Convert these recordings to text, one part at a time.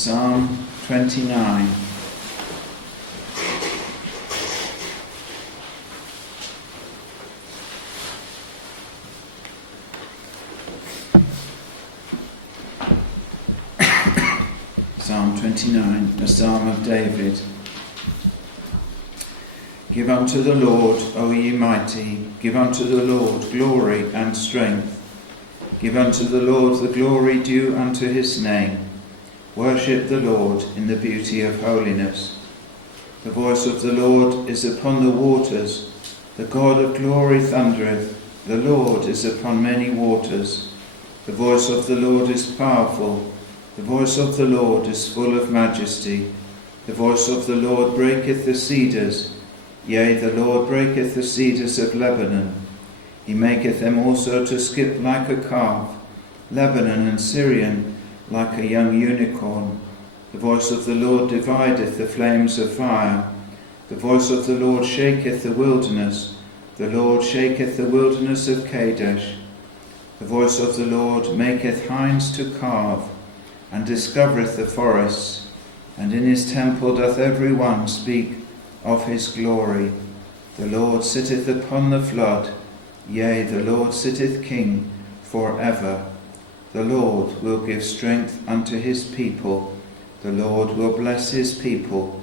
Psalm 29. Psalm 29, a psalm of David. Give unto the Lord, O ye mighty, give unto the Lord glory and strength. Give unto the Lord the glory due unto his name. Worship the Lord in the beauty of holiness. The voice of the Lord is upon the waters. The God of glory thundereth. The Lord is upon many waters. The voice of the Lord is powerful. The voice of the Lord is full of majesty. The voice of the Lord breaketh the cedars. Yea, the Lord breaketh the cedars of Lebanon. He maketh them also to skip like a calf, Lebanon and Syrian like a young unicorn. The voice of the Lord divideth the flames of fire. The voice of the Lord shaketh the wilderness. The Lord shaketh the wilderness of Kadesh. The voice of the Lord maketh hinds to calve, and discovereth the forests. And in his temple doth every one speak of his glory. The Lord sitteth upon the flood. Yea, the Lord sitteth king for ever. The Lord will give strength unto his people. The Lord will bless his people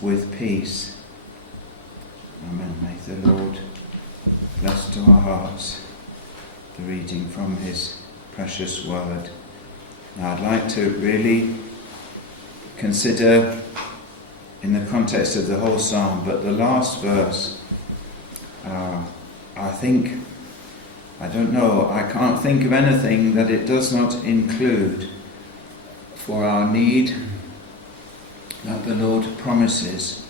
with peace. Amen. May the Lord bless to our hearts the reading from his precious word. Now I'd like to really consider in the context of the whole psalm, but the last verse, I can't think of anything that it does not include for our need, that the Lord promises.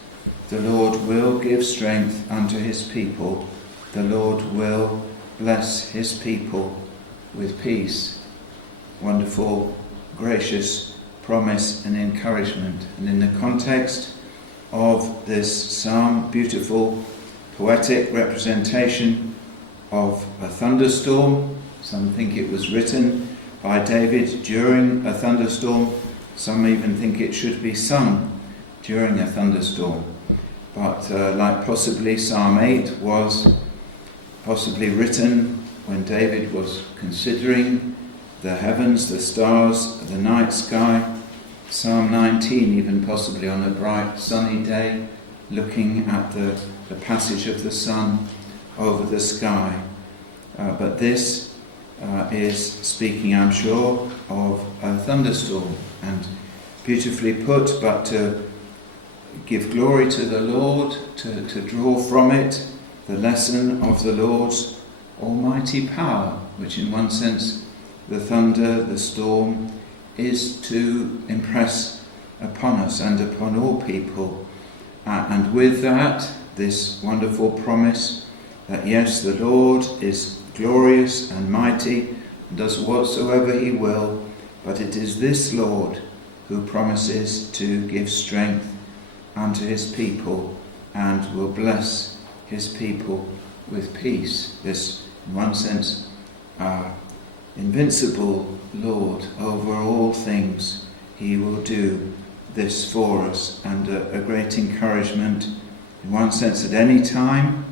The Lord will give strength unto his people. The Lord will bless his people with peace. Wonderful, gracious promise and encouragement. And in the context of this psalm, beautiful, poetic representation of a thunderstorm. Some think it was written by David during a thunderstorm. Some even think it should be sung during a thunderstorm. But like possibly Psalm 8 was possibly written when David was considering the heavens, the stars, the night sky. Psalm 19 even possibly on a bright sunny day, looking at the passage of the sun over the sky. But this is speaking, I'm sure, of a thunderstorm, and beautifully put, but to give glory to the Lord, to draw from it the lesson of the Lord's almighty power, which in one sense the thunder, the storm, is to impress upon us and upon all people. And with that, this wonderful promise that yes, the Lord is glorious and mighty and does whatsoever he will, but it is this Lord who promises to give strength unto his people and will bless his people with peace. This, in one sense, invincible Lord over all things, he will do this for us, and a great encouragement in one sense at any time,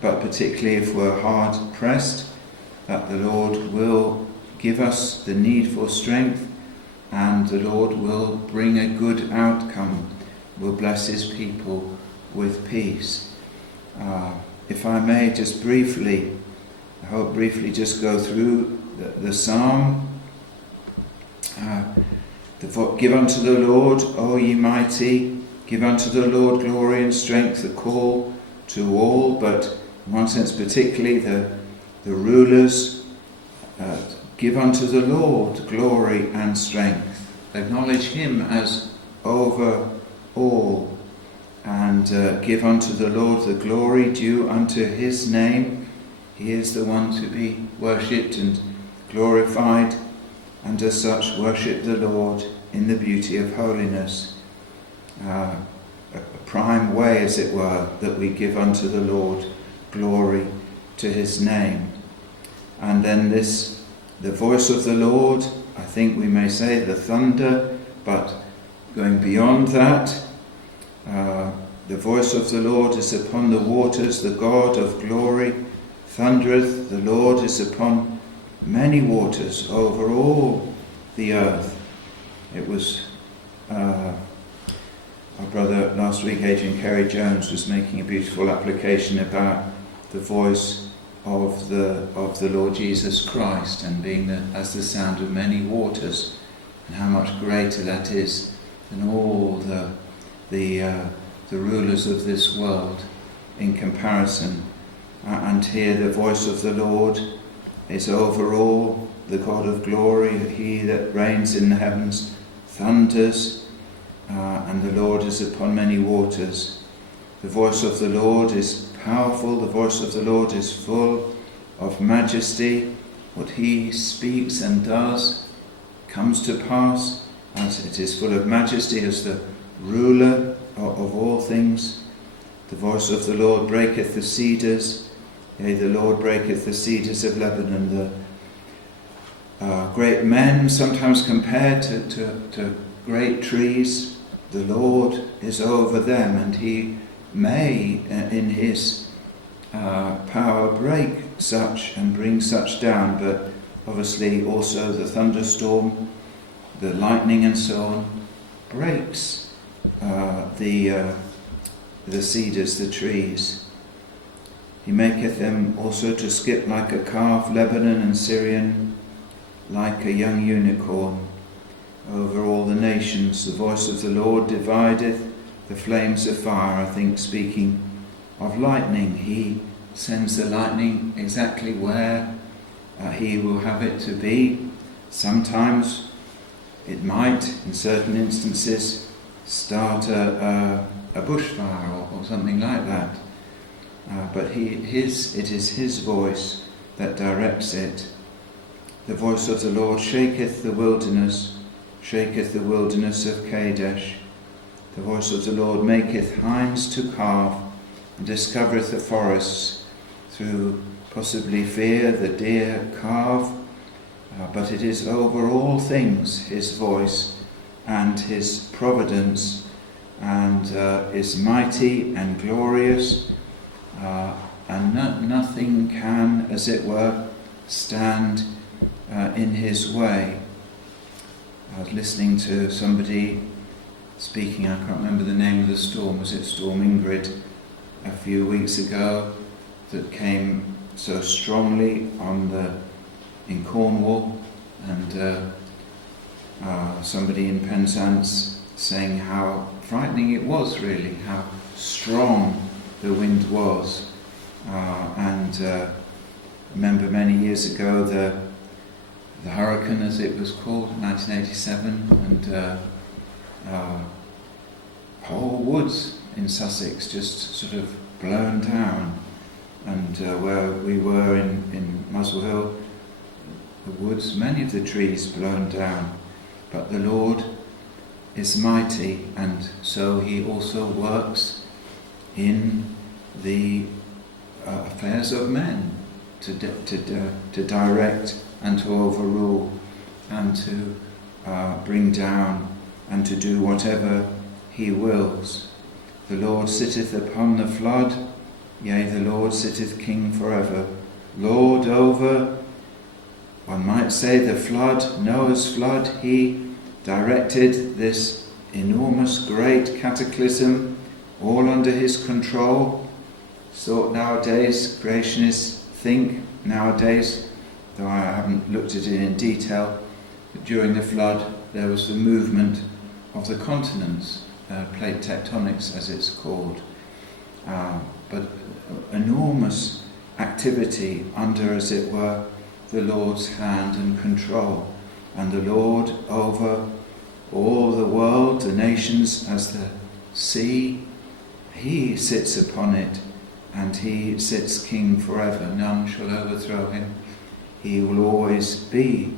but particularly if we're hard pressed, that the Lord will give us the need for strength, and the Lord will bring a good outcome, will bless his people with peace. If I may just briefly just go through the psalm. Give unto the Lord, O ye mighty, give unto the Lord glory and strength, the call to all, but in one sense particularly the rulers. Give unto the Lord glory and strength. Acknowledge him as over all, and give unto the Lord the glory due unto his name. He is the one to be worshipped and glorified, and as such worship the Lord in the beauty of holiness. A prime way, as it were, that we give unto the Lord glory to his name. And then the voice of the Lord, I think we may say the thunder, but Going beyond that, the voice of the Lord is upon the waters, the God of glory thundereth, the Lord is upon many waters over all the earth. It was our brother last week, Adrian Kerry Jones, was making a beautiful application about the voice of the Lord Jesus Christ and being as the sound of many waters, and how much greater that is than all the rulers of this world in comparison. And here the voice of the Lord is over all, the God of glory, he that reigns in the heavens, thunders, and the Lord is upon many waters. The voice of the Lord is powerful, the voice of the Lord is full of majesty. What he speaks and does comes to pass, as it is full of majesty as the ruler of all things. The voice of the Lord breaketh the cedars, yea, the Lord breaketh the cedars of Lebanon. The great men, sometimes compared to great trees, the Lord is over them, and he may, in his power, break such and bring such down, but obviously also the thunderstorm, the lightning and so on, breaks the cedars, the trees. He maketh them also to skip like a calf, Lebanon and Syrian like a young unicorn. Over all the nations the voice of the Lord divideth the flames of fire. I think speaking of lightning, he sends the lightning exactly where he will have it to be. Sometimes it might, in certain instances, start a bushfire or something like that. But it is his voice that directs it. The voice of the Lord shaketh the wilderness of Kadesh. The voice of the Lord maketh hinds to calve, and discovereth the forests. Through possibly fear, the deer calve, but it is over all things his voice and his providence, and is mighty and glorious, and nothing can, as it were, stand in his way. I was listening to somebody speaking, I can't remember the name of the storm, was it Storm Ingrid, a few weeks ago, that came so strongly in Cornwall, and somebody in Penzance saying how frightening it was, really, how strong the wind was. I remember many years ago the hurricane, as it was called, 1987, and whole woods in Sussex just sort of blown down. And where we were in Muswell Hill, the woods, many of the trees blown down. But the Lord is mighty, and so he also works in the affairs of men to direct and to overrule and to bring down and to do whatever he wills. The Lord sitteth upon the flood, yea, the Lord sitteth king forever. Lord over, one might say, the flood, Noah's flood. He directed this enormous, great cataclysm, all under his control. So nowadays, creationists think nowadays, though I haven't looked at it in detail, that during the flood there was the movement of the continents, plate tectonics as it's called. But enormous activity under, as it were, the Lord's hand and control. And the Lord over all the world, the nations as the sea, he sits upon it, and he sits king forever. None shall overthrow him. He will always be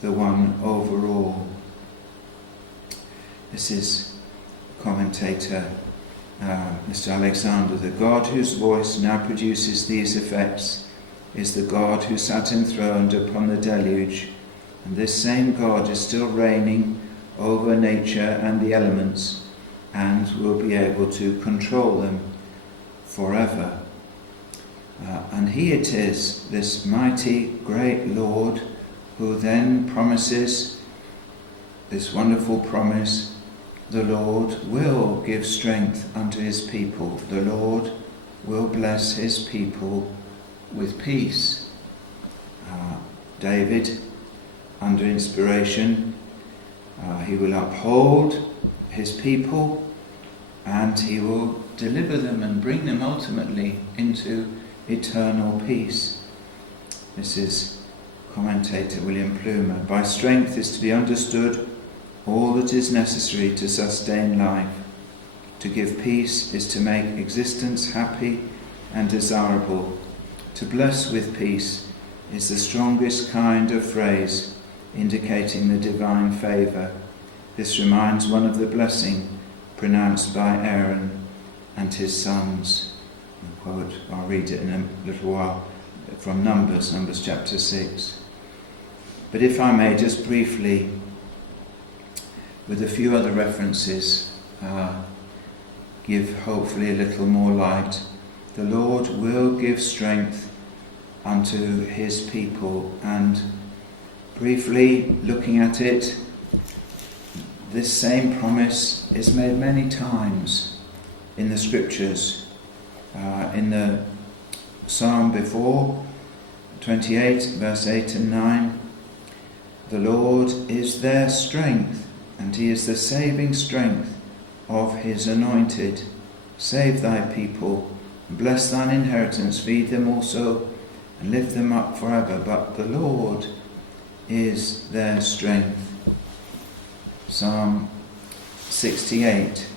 the one over all. This is commentator Mr. Alexander. The God whose voice now produces these effects is the God who sat enthroned upon the deluge, and this same God is still reigning over nature and the elements, and will be able to control them forever. And he it is, this mighty, great Lord, who then promises this wonderful promise: the Lord will give strength unto his people. The Lord will bless his people with peace. David, under inspiration, he will uphold his people, and he will deliver them and bring them ultimately into eternal peace. This is commentator William Plumer. By strength is to be understood all that is necessary to sustain life. To give peace is to make existence happy and desirable. To bless with peace is the strongest kind of phrase indicating the divine favour. This reminds one of the blessing pronounced by Aaron and his sons. Quote, I'll read it in a little while from Numbers chapter 6. But if I may just briefly, with a few other references, give hopefully a little more light. The Lord will give strength unto his people, and briefly looking at it, this same promise is made many times in the scriptures. In the psalm before, 28, verse 8 and 9, the Lord is their strength, and he is the saving strength of his anointed. Save thy people, bless thine inheritance, feed them also, and lift them up forever. But the Lord is their strength. Psalm 68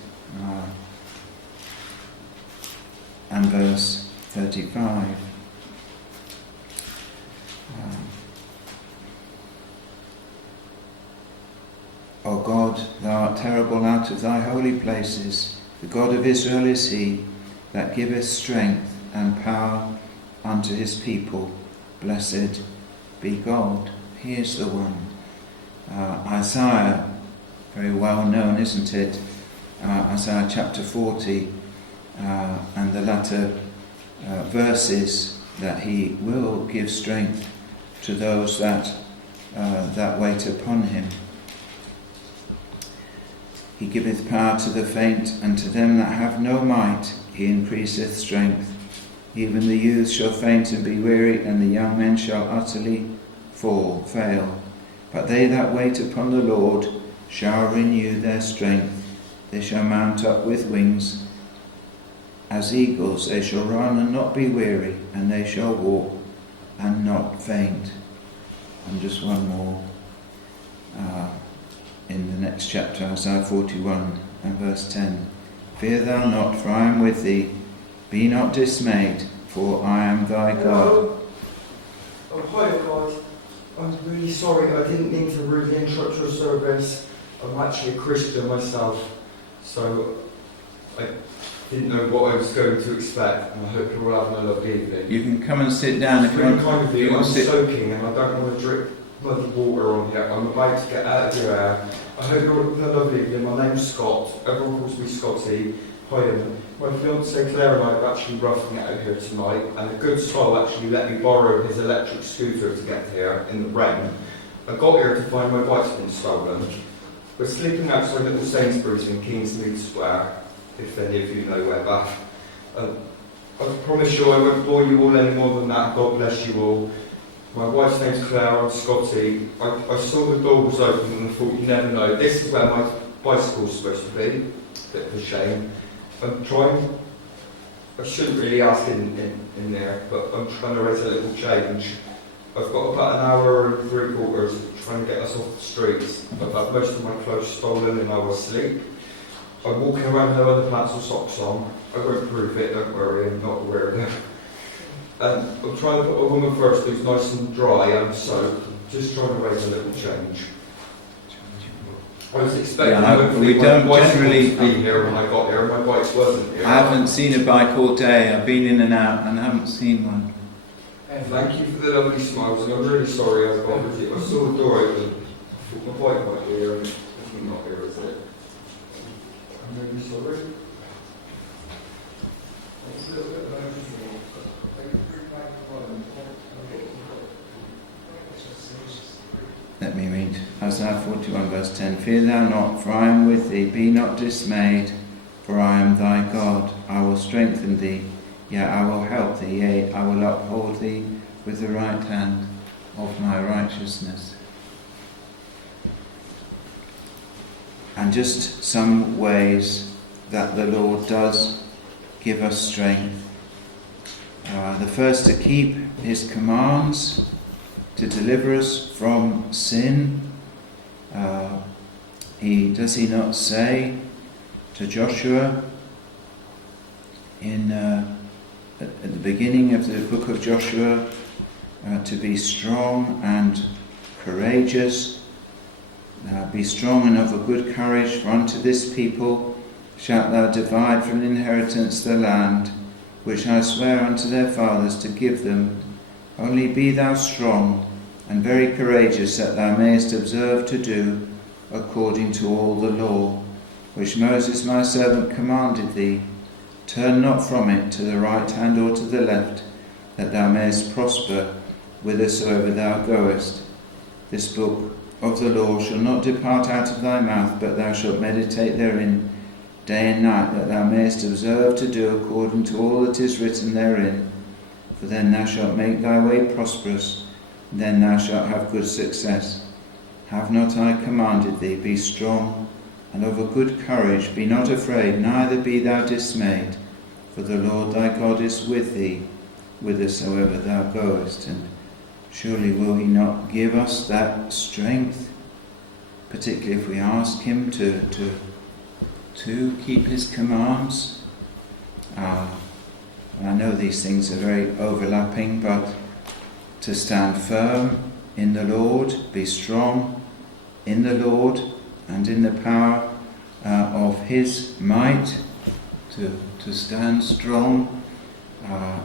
and verse 35. O God, thou art terrible out of thy holy places. The God of Israel is he that giveth strength and power unto his people. Blessed be God. He is the one. Isaiah, very well known, isn't it? Isaiah chapter 40 and the latter verses, that he will give strength to those that wait upon him. He giveth power to the faint, and to them that have no might he increaseth strength. Even the youth shall faint and be weary, and the young men shall utterly fail. But they that wait upon the Lord shall renew their strength. They shall mount up with wings as eagles. They shall run and not be weary, and they shall walk and not faint. And just one more. In the next chapter, Isaiah 41 and verse 10. Fear thou not, for I am with thee. Be not dismayed, for I am thy God. Oh, hi guys. I'm really sorry, I didn't mean to rudely interrupt your service. I'm actually a Christian myself, so I didn't know what I was going to expect, and I hope you're all having a lovely evening. You can come and sit down if you want. Kind of you. I'm soaking and I don't want to drip bloody water on here. I'm about to get out of your hair. I hope you're all having a lovely evening. My name's Scott. Everyone calls me Scotty. Hi, my fiancée Claire and I are actually roughing it out here tonight, and a good soul actually let me borrow his electric scooter to get here in the rain. I got here to find my bike's been stolen. We're sleeping outside Little Sainsbury's in Kingsmead Square, if any of you know where that. I promise you I won't bore you all any more than that. God bless you all. My wife's name's Claire, I'm Scotty. I saw the door was open and I thought, you never know. This is where my bicycle's supposed to be. Bit of a shame. I'm trying, I shouldn't really ask in there, but I'm trying to raise a little change. I've got about an hour and 3/4 trying to get us off the streets. I've had most of my clothes stolen and I was asleep. I'm walking around no underpants or socks on. I won't prove it, don't worry, I'm not aware of it. And I'm trying to put a woman first who's nice and dry and soaked. Just trying to raise a little change. I was expecting we don't generally be here when I got here, and my bike wasn't here. I haven't seen a bike all day. I've been in and out and I haven't seen one. Thank you for the lovely smiles, and I'm really sorry I got with you. I saw the door open. I thought my bike might be here, and it's not. sorry. It's a little bit of overview. Let me read Isaiah 41 verse 10. Fear thou not, for I am with thee. Be not dismayed, for I am thy God. I will strengthen thee, yea, I will help thee, yea, I will uphold thee with the right hand of my righteousness. And just some ways that the Lord does give us strength. The first, to keep his commands, to deliver us from sin. Does he not say to Joshua at the beginning of the book of Joshua to be strong and courageous, be strong and of a good courage, for unto this people shalt thou divide for an inheritance the land which I swear unto their fathers to give them. Only be thou strong and very courageous, that thou mayest observe to do according to all the law which Moses my servant commanded thee. Turn not from it to the right hand or to the left, that thou mayest prosper whithersoever thou goest. This book of the law shall not depart out of thy mouth, but thou shalt meditate therein day and night, that thou mayest observe to do according to all that is written therein. For then thou shalt make thy way prosperous, and then thou shalt have good success. Have not I commanded thee? Be strong and of a good courage. Be not afraid, neither be thou dismayed, for the Lord thy God is with thee, whithersoever thou goest. And surely will he not give us that strength, particularly if we ask him to keep his commands? I know these things are very overlapping, but to stand firm in the Lord, be strong in the Lord and in the power of his might, to stand strong,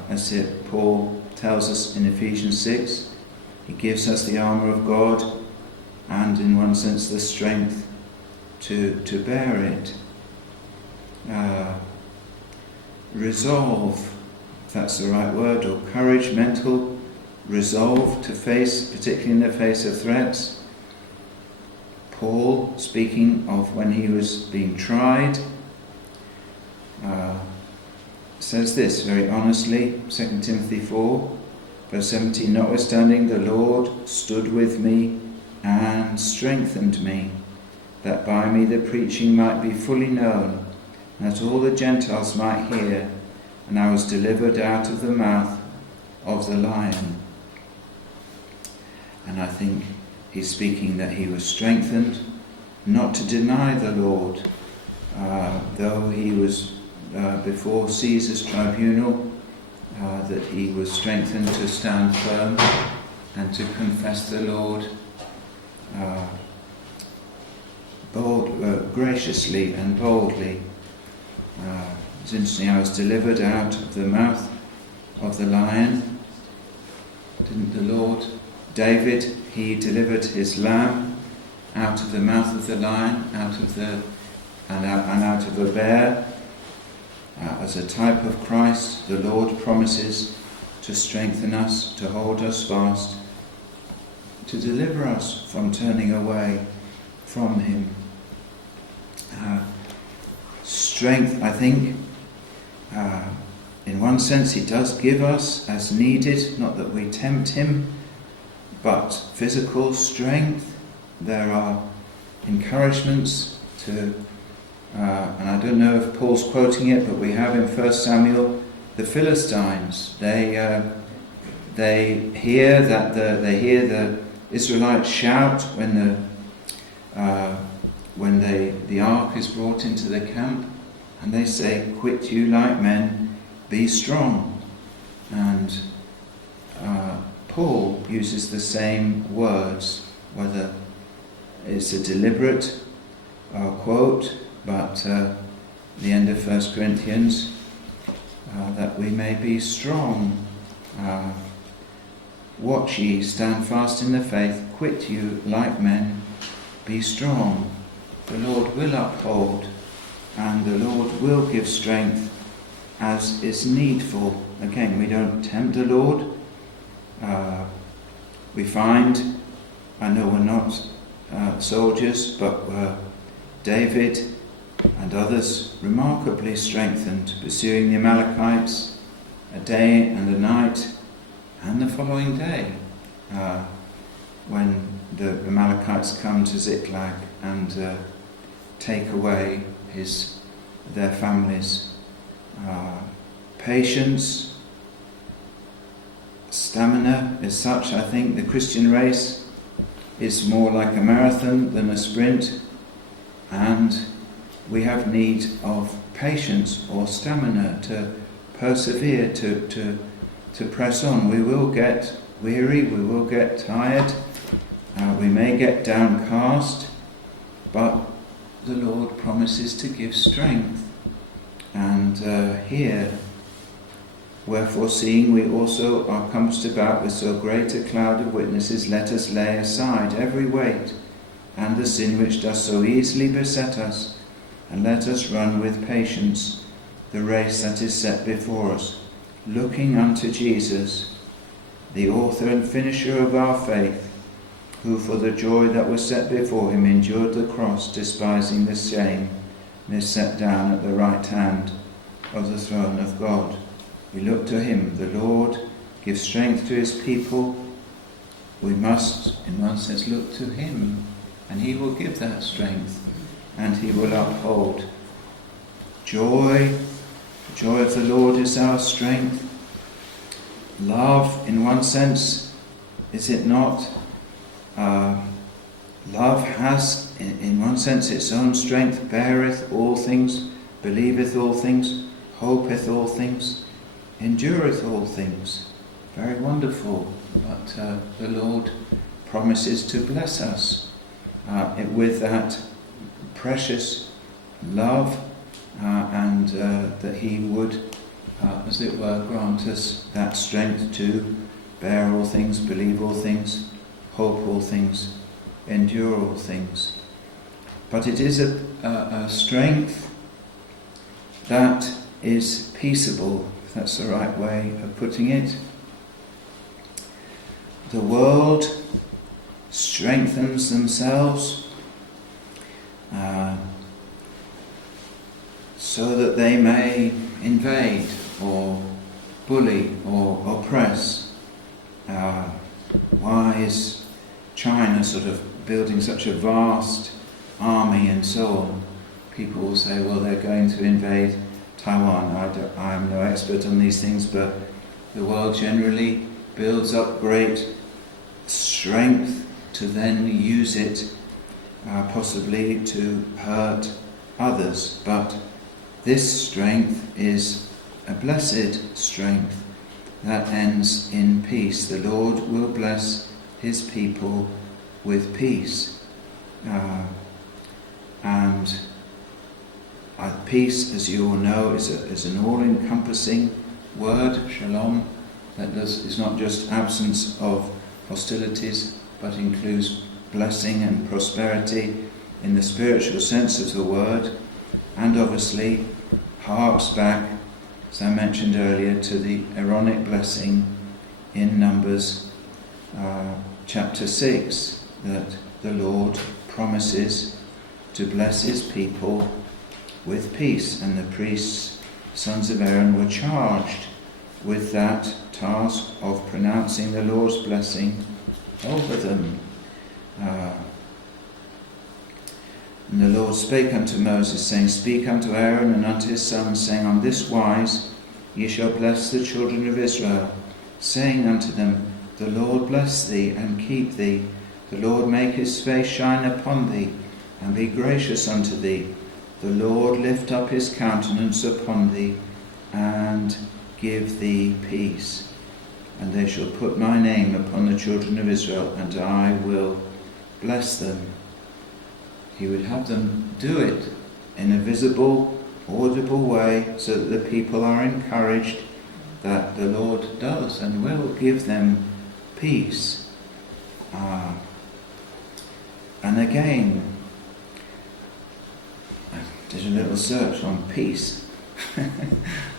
as Paul tells us in Ephesians 6. He gives us the armour of God and, in one sense, the strength to bear it. Resolve, if that's the right word, or courage, mental resolve to face, particularly in the face of threats. Paul, speaking of when he was being tried, says this very honestly, 2 Timothy 4, verse 17, notwithstanding the Lord stood with me and strengthened me, that by me the preaching might be fully known, that all the Gentiles might hear, and I was delivered out of the mouth of the lion. And I think he's speaking that he was strengthened not to deny the Lord, though he was before Caesar's tribunal, that he was strengthened to stand firm and to confess the Lord graciously and boldly. It's interesting, I was delivered out of the mouth of the lion. Didn't the Lord? David, he delivered his lamb out of the mouth of the lion, out of a bear. As a type of Christ, the Lord promises to strengthen us, to hold us fast, to deliver us from turning away from him. Strength, I think, in one sense he does give us as needed, not that we tempt him, but physical strength. There are encouragements to, and I don't know if Paul's quoting it, but we have in 1 Samuel the Philistines. They hear the Israelites shout when the ark is brought into the camp, and they say, "Quit you like men, be strong." And Paul uses the same words, whether it's a deliberate quote, but the end of 1 Corinthians, that we may be strong. Watch ye, stand fast in the faith, quit you like men, be strong. The Lord will uphold and the Lord will give strength as is needful. Again, we don't tempt the Lord. We find, I know we're not soldiers, but David and others remarkably strengthened, pursuing the Amalekites a day and a night, and the following day, when the Amalekites come to Ziklag and take away their families. Patience, stamina is such, I think, the Christian race is more like a marathon than a sprint, and we have need of patience or stamina to persevere, to press on. We will get weary, we will get tired, we may get downcast, but the Lord promises to give strength. And here, wherefore seeing we also are compassed about with so great a cloud of witnesses, let us lay aside every weight and the sin which does so easily beset us, and let us run with patience the race that is set before us, looking unto Jesus, the author and finisher of our faith, who for the joy that was set before him endured the cross, despising the shame, and is set down at the right hand of the throne of God. We look to him. The Lord gives strength to his people. We must, in one sense, look to him, and he will give that strength, and he will uphold. Joy, the joy of the Lord is our strength. Love, in one sense, is it not? Love has, in one sense, its own strength, beareth all things, believeth all things, hopeth all things, endureth all things. Very wonderful. But the Lord promises to bless us with that precious love, and that he would, as it were, grant us that strength to bear all things, believe all things, hope all things, endure all things. But it is a strength that is peaceable, if that's the right way of putting it. The world strengthens themselves so that they may invade or bully or oppress. Why is China sort of building such a vast army and so on? People will say, well, they're going to invade Taiwan. I am no expert on these things, but the world generally builds up great strength to then use it possibly to hurt others. But this strength is a blessed strength that ends in peace. The Lord will bless his people with peace. And peace, as you all know, is an all-encompassing word, shalom, that is not just absence of hostilities, but includes blessing and prosperity in the spiritual sense of the word, and obviously harks back, as I mentioned earlier, to the Aaronic blessing in Numbers chapter 6, that the Lord promises to bless his people with peace, and the priests, sons of Aaron, were charged with that task of pronouncing the Lord's blessing over them. And the Lord spake unto Moses, saying, Speak unto Aaron and unto his sons, saying, On this wise ye shall bless the children of Israel, saying unto them, The Lord bless thee and keep thee. The Lord make his face shine upon thee, and be gracious unto thee. The Lord lift up his countenance upon thee, and give thee peace. And they shall put my name upon the children of Israel, and I will bless them. He would have them do it in a visible, audible way, so that the people are encouraged that the Lord does and will give them peace. And again, did a little search on peace. The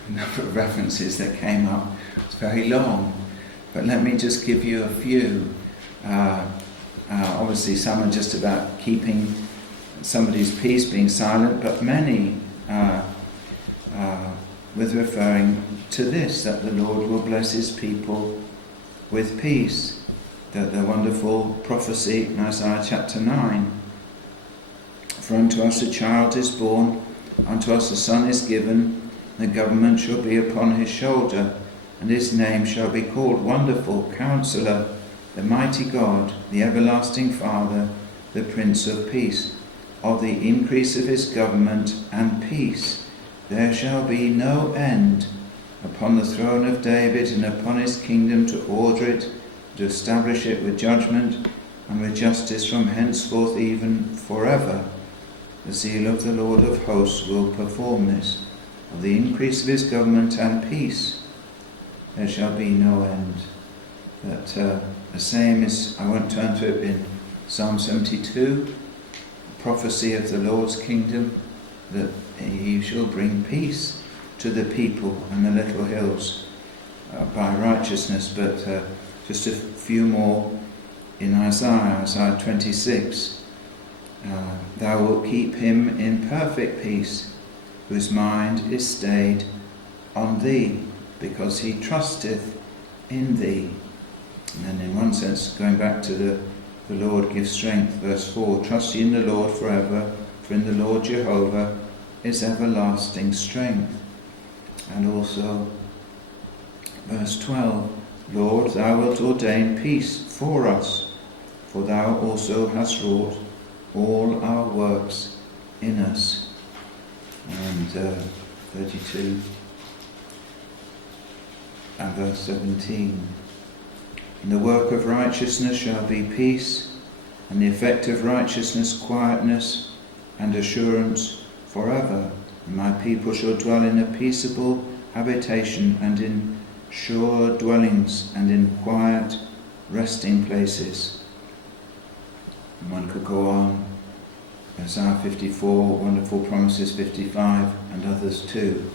number of references that came up was very long, but let me just give you a few. Obviously some are just about keeping somebody's peace, being silent, but many with referring to this, that the Lord will bless his people with peace. That the wonderful prophecy in Isaiah chapter 9, for unto us a child is born, unto us a son is given, the government shall be upon his shoulder, and his name shall be called Wonderful, Counselor, the Mighty God, the Everlasting Father, the Prince of Peace. Of the increase of his government and peace there shall be no end, upon the throne of David and upon his kingdom, to order it, to establish it with judgment and with justice from henceforth even forever. The zeal of the Lord of hosts will perform this. Of the increase of his government and peace there shall be no end. That the same is, I won't turn to it, in Psalm 72, prophecy of the Lord's kingdom, that he shall bring peace to the people and the little hills by righteousness. But just a few more in Isaiah 26. Thou wilt keep him in perfect peace, whose mind is stayed on thee, because he trusteth in thee. And then in one sense, going back to the Lord gives strength, verse 4, trust ye in the Lord forever, for in the Lord Jehovah is everlasting strength. And also verse 12, Lord, thou wilt ordain peace for us, for thou also hast wrought all our works in us. And 32 and verse 17, and the work of righteousness shall be peace, and the effect of righteousness quietness and assurance forever. And my people shall dwell in a peaceable habitation, and in sure dwellings, and in quiet resting places. And one could go on. Isaiah 54, wonderful promises 55, and others too.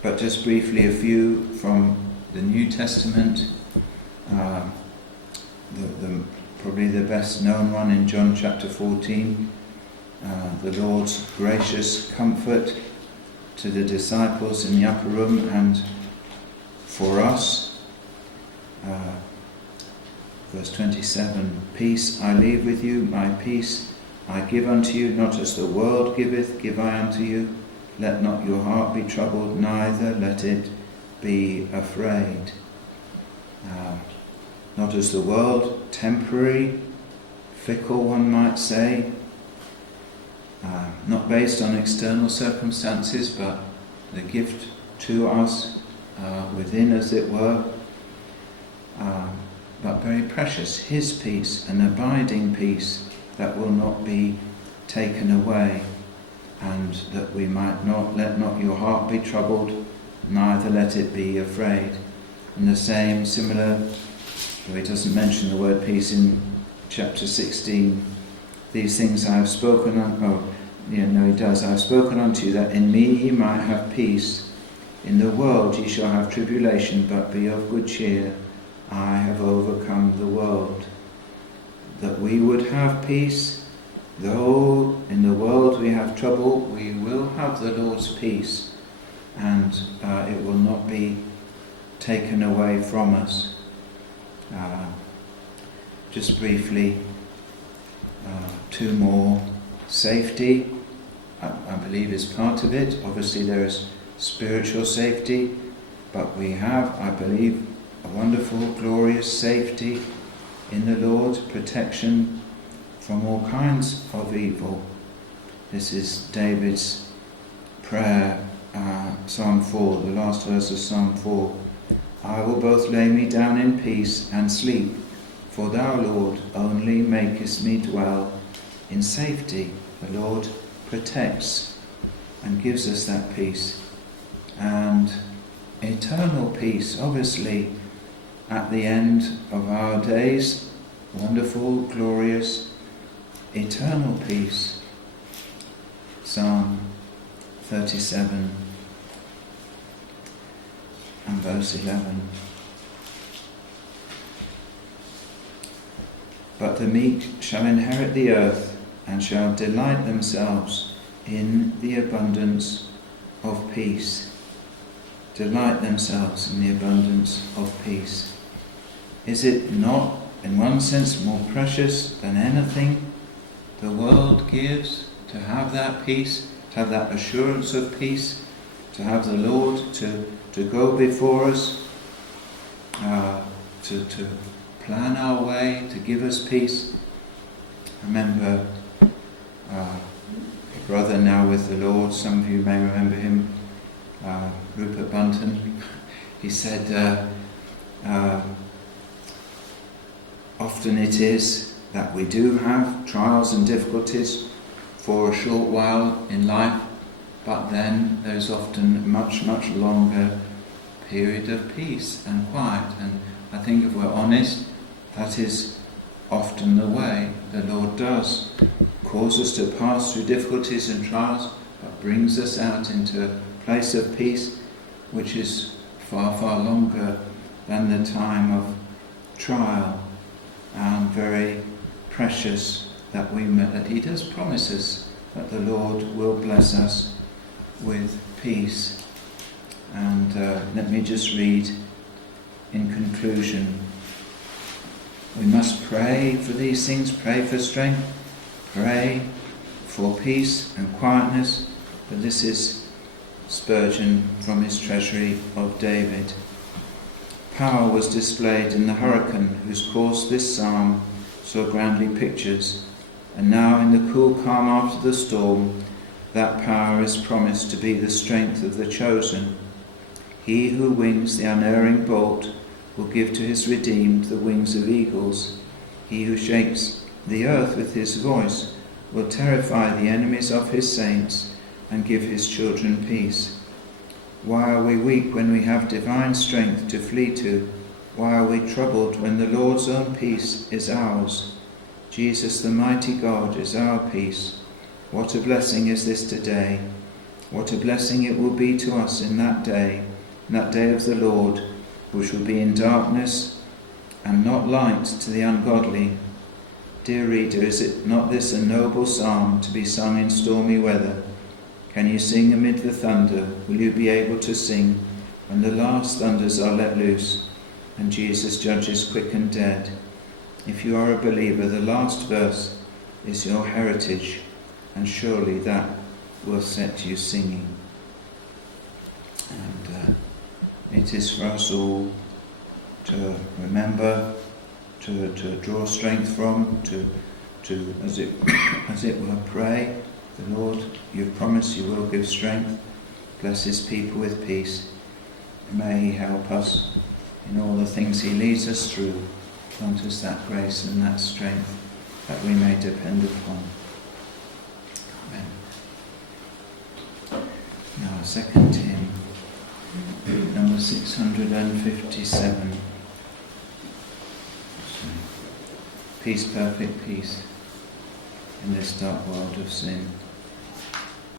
But just briefly a few from the New Testament. Probably the best known one in John chapter 14, the Lord's gracious comfort to the disciples in the upper room and for us. Verse 27, peace I leave with you, my peace I give unto you, not as the world giveth, give I unto you. Let not your heart be troubled, neither let it be afraid. Not as the world, temporary, fickle one might say, not based on external circumstances, but the gift to us within, as it were, but very precious, his peace, an abiding peace that will not be taken away, and that we might not, let not your heart be troubled, neither let it be afraid. And the same, similar, though he doesn't mention the word peace in chapter 16, these things I have spoken he does, I have spoken unto you, that in me ye might have peace. In the world ye shall have tribulation, but be of good cheer, I have overcome the world. That we would have peace, though in the world we have trouble, we will have the Lord's peace, and it will not be taken away from us. Just briefly, two more. Safety, I believe, is part of it. Obviously there is spiritual safety, but we have, I believe, a wonderful, glorious safety in the Lord, protection from all kinds of evil. This is David's prayer, Psalm 4, the last verse of Psalm 4. I will both lay me down in peace and sleep, for thou, Lord, only makest me dwell in safety. The Lord protects and gives us that peace. And eternal peace, obviously, at the end of our days, wonderful, glorious, eternal peace. Psalm 37 and verse 11. But the meek shall inherit the earth, and shall delight themselves in the abundance of peace. Delight themselves in the abundance of peace. Is it not, in one sense, more precious than anything the world gives, to have that peace, to have that assurance of peace, to have the Lord to go before us, to plan our way, to give us peace? I remember a brother now with the Lord, some of you may remember him, Rupert Bunton. He said, often it is that we do have trials and difficulties for a short while in life, but then there's often much, much longer period of peace and quiet. And I think if we're honest, that is often the way the Lord does. Cause us to pass through difficulties and trials, but brings us out into a place of peace which is far, far longer than the time of trial, and very precious that He does promise us that the Lord will bless us with peace. And let me just read in conclusion. We must pray for these things, pray for strength, pray for peace and quietness. But this is Spurgeon from his Treasury of David. Power was displayed in the hurricane whose course this psalm so grandly pictures, and now in the cool calm after the storm, that power is promised to be the strength of the chosen. He who wings the unerring bolt will give to his redeemed the wings of eagles. He who shakes the earth with his voice will terrify the enemies of his saints and give his children peace. Why are we weak when we have divine strength to flee to? Why are we troubled when the Lord's own peace is ours? Jesus, the mighty God, is our peace. What a blessing is this today. What a blessing it will be to us in that day of the Lord, which will be in darkness and not light to the ungodly. Dear reader, is it not this a noble psalm to be sung in stormy weather? Can you sing amid the thunder? Will you be able to sing when the last thunders are let loose and Jesus judges quick and dead? If you are a believer, the last verse is your heritage, and surely that will set you singing. And it is for us all to remember, to draw strength from, to as it were pray. The Lord, you've promised you will give strength. Bless his people with peace. May he help us in all the things he leads us through. Grant us that grace and that strength that we may depend upon. Amen. Now, second hymn, number 657. Peace, perfect peace in this dark world of sin.